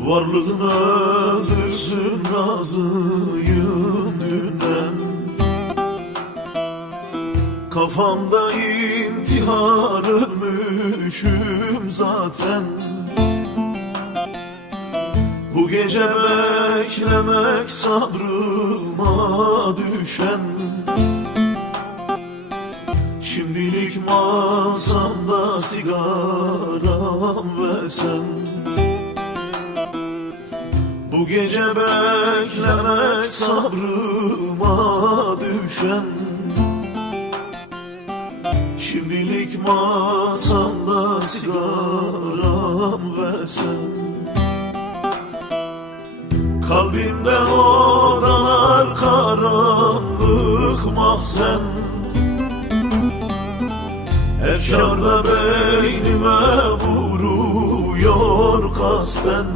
Varlığına ölürsün razıyım dünden. Kafamda intihar ölmüşüm zaten. Bu gece beklemek sabrıma düşen. Şimdilik masamda sigaram ve sen. Bu gece beklemek sabrıma düşen. Şimdilik masamda sigaram ve sen. Kalbimden odalar karanlık mahzen. Efkarda beynime vuruyor kasten.